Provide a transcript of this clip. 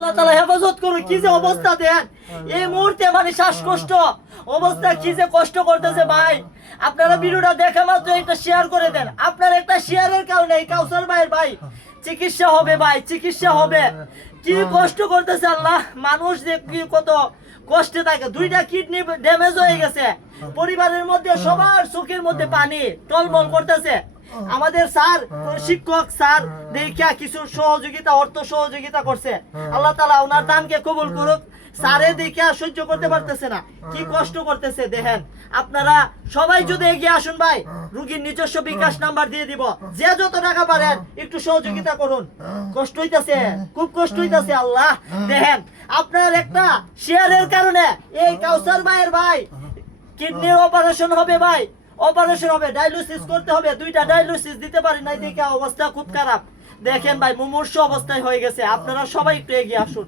আল্লাহ তাআলা হেফাজত করুন। কি যে অবস্থা দেন এই মুহূর্তে, মানে শ্বাসকষ্ট অবস্থা, কি যে কষ্ট করতেছে ভাই। আপনারা ভিডিওটা দেখা মাত্র একটা শেয়ার করে দেন। আপনার একটা শেয়ারের কারণে এই কাউসার ভাইয়ের ভাই চিকিৎসা হবে, ভাই চিকিৎসা হবে। কি কষ্ট করতেছে আল্লাহ, মানুষ যে কি কত কষ্টে থাকে। দুইটা কিডনি ড্যামেজ হয়ে গেছে, পরিবারের মধ্যে সবার চোখের মধ্যে পানি টলমল করতেছে। আমাদের স্যার শিক্ষক স্যার দেখা কিছু সহযোগিতা, অর্থ সহযোগিতা করছে। আল্লাহ তাআলা ওনার দানকে কবুল করুক। স্যারে দেখে সহ্য করতে পারতেছে না, কি কষ্ট করতেছে দেখেন। আপনারা সবাই যদি এগিয়ে আসুন ভাই, রোগীর নিজস্ব বিকাশ নাম্বার দিয়ে দিব। যে যত টাকা পারেন একটু সহযোগিতা করুন। কষ্ট হইতাছে, খুব কষ্ট হইতাছে আল্লাহ। দেখেন আপনার একটা শেয়ারের কারণে এই কাউসার ভাইয়ের ভাই কিডনির অপারেশন হবে, ভাই অপারেশন হবে, ডায়ালিসিস করতে হবে। দুইটা ডায়ালিসিস দিতে পারি নাই দেখে অবস্থা খুব খারাপ। দেখেন ভাই মুমূর্ষু অবস্থায় হয়ে গেছে। আপনারা সবাই একটু এগিয়ে আসুন।